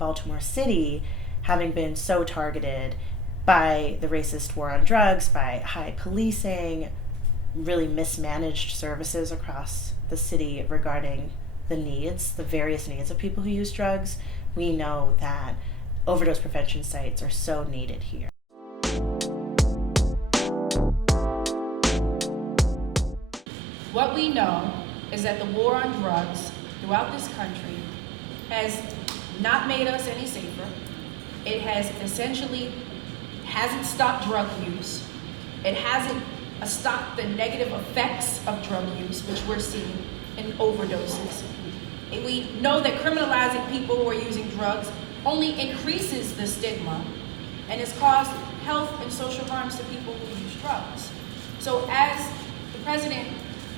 Baltimore City, having been so targeted by the racist war on drugs, by high policing, really mismanaged services across the city regarding the various needs of people who use drugs, we know that overdose prevention sites are so needed here. What we know is that the war on drugs throughout this country has not made us any safer. It has essentially hasn't stopped drug use. It hasn't stopped the negative effects of drug use, which we're seeing in overdoses. And we know that criminalizing people who are using drugs only increases the stigma and has caused health and social harms to people who use drugs. So as the president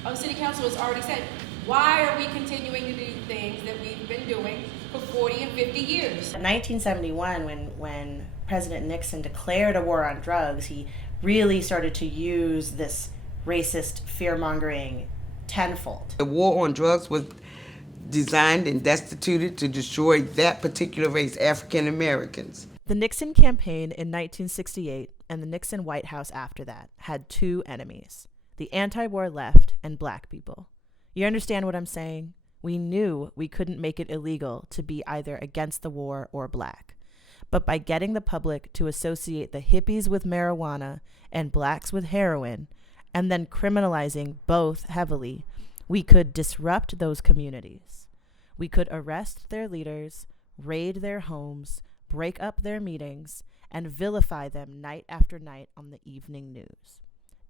of City Council has already said, why are we continuing to do things that we've been doing for 40 and 50 years? In 1971, when President Nixon declared a war on drugs, he really started to use this racist fear-mongering tenfold. The war on drugs was designed and destituted to destroy that particular race, African Americans. The Nixon campaign in 1968 and the Nixon White House after that had two enemies: the anti-war left and black people. You understand what I'm saying? We knew we couldn't make it illegal to be either against the war or black. But by getting the public to associate the hippies with marijuana and blacks with heroin, and then criminalizing both heavily, we could disrupt those communities. We could arrest their leaders, raid their homes, break up their meetings, and vilify them night after night on the evening news.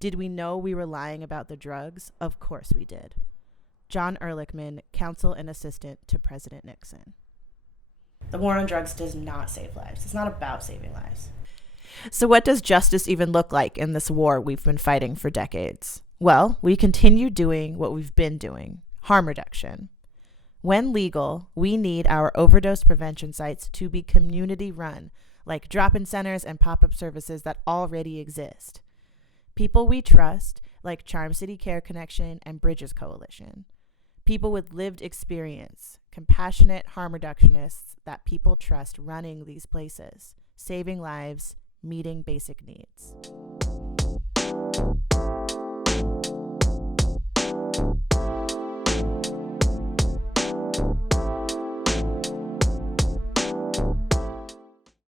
Did we know we were lying about the drugs? Of course we did. John Ehrlichman, counsel and assistant to President Nixon. The war on drugs does not save lives. It's not about saving lives. So what does justice even look like in this war we've been fighting for decades? Well, we continue doing what we've been doing: harm reduction. When legal, we need our overdose prevention sites to be community run, like drop-in centers and pop-up services that already exist. People we trust, like Charm City Care Connection and Bridges Coalition. People with lived experience, compassionate harm reductionists that people trust running these places, saving lives, meeting basic needs.